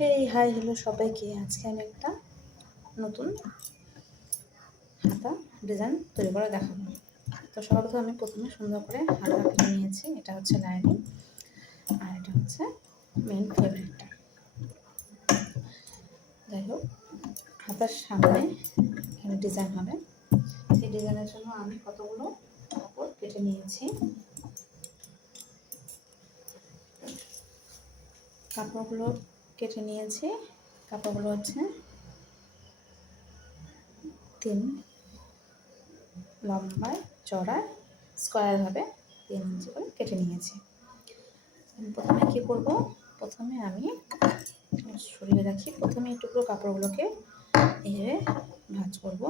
Hey hi hello সবাইকে। আজকে আমি একটা নতুন হাতা ডিজাইন তৈরি করে দেখাবো। তো সর্বপ্রথম আমি প্রথমে সুন্দর করে হাতা কেটে নিয়েছি। এটা হচ্ছে লাইনিং আর এটা হচ্ছে মেন ফেব্রিকটা। যাই হোক, হাতার সামনে এখানে ডিজাইন হবে। সেই ডিজাইনের জন্য আমি কতগুলো কাপড় কেটে নিয়েছি। কাপড়গুলো হচ্ছে 3 লম্বায় চড়ায় স্কোয়ারভাবে 3 ইঞ্চি করে কেটে নিয়েছি। প্রথমে কী করব, প্রথমে আমি সরিয়ে রাখি। প্রথমে এই টুকরো কাপড়গুলোকে এইভাবে ভাঁজ করব,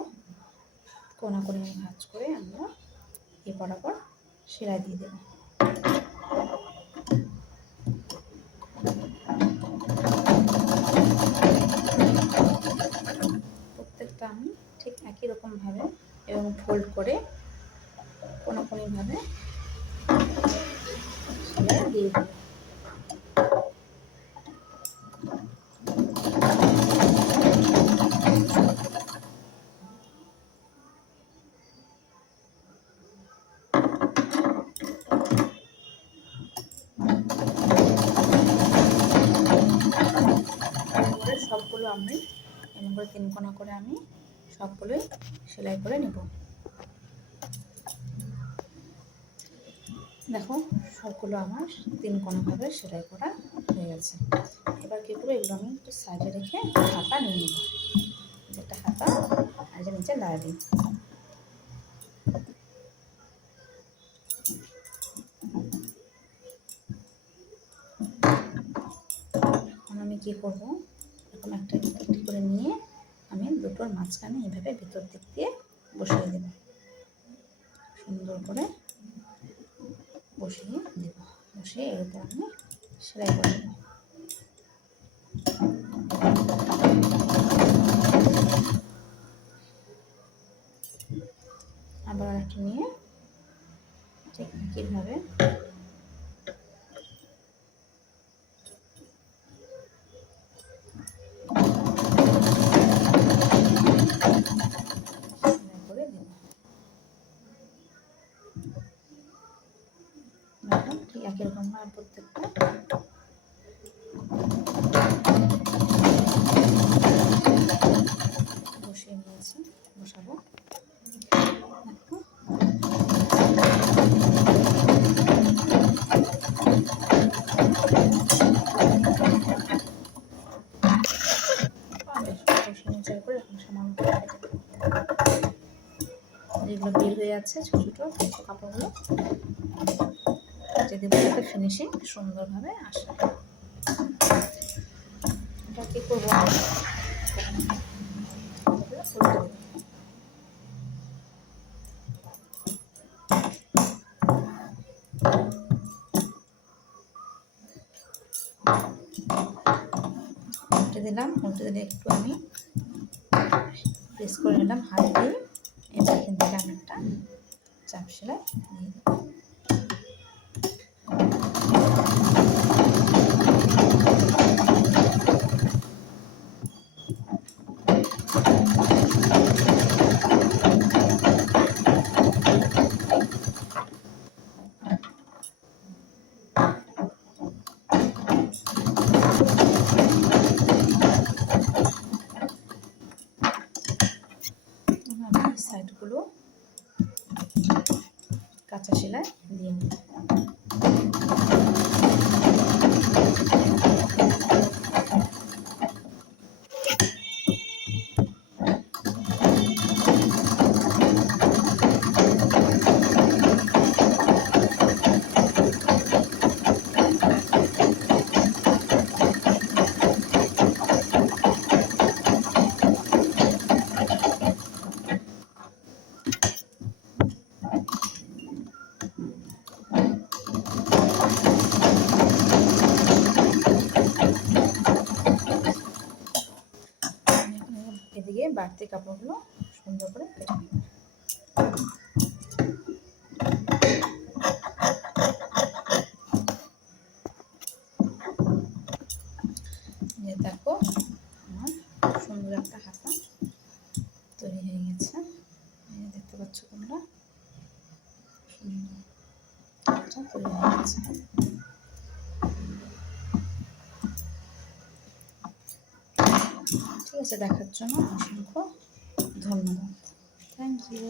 কোনা করে ভাঁজ করে আমরা এই বরাবর সেলাই দিয়ে দেব। প্রত্যেকটা আমি ঠিক একই রকমভাবে এবং ফোল্ড করে কোনাকুনিভাবে সেলাই দিয়ে দেব। সবগুলো আমি এমন করে 3 কোনা করে আমি সবগুলোই সেলাই করে নেব। দেখো, সবগুলো আমার 3 কোনাভাবে সেলাই করা হয়ে গেছে। এবার কী করবো, এগুলো আমি একটু সাইডে রেখে হাতা নিয়ে নেব। যেটা হাতা আর যে নিচে লাইনিং। এখন আমি কী করবো, এরকম একটা একটি করে নিয়ে আমি দুটোর মাঝখানে এভাবে ভিতর দিক দিয়ে বসিয়ে দেব। সুন্দর করে বসিয়ে দেব। বসিয়ে এর উপর আমি সেলাই করে দেব। আবার একটা নিয়ে ঠিক একইভাবে করে দেব। ঠিক একই রকম প্রত্যেকটা বসিয়ে নিয়েছি, বসাবো। যেগুলো বের হয়ে যাচ্ছে ছোটো ছোটো কাপড়গুলো যদি বলতে ফিনিশিং সুন্দরভাবে আসে। এটা কী করবো, উল্টে দিলাম। উল্টে দিলে একটু আমি প্রেস করে নিলাম হাত দিয়ে। এবার এখান থেকে আমি একটা চাপ সেলাই দিয়ে দেব। সাইডগুলো কাঁচা সেলাই দিয়ে নিই। এদিকে বাড়তি কাপড়গুলো সুন্দর করে কেটে নেব। দেখো সুন্দর একটা হাতা তৈরি হয়ে গেছে। দেখতে পাচ্ছ তোমরা, সুন্দর তৈরি হয়ে গেছে। ঠিক আছে, দেখার জন্য অসংখ্য ধন্যবাদ। Thank you.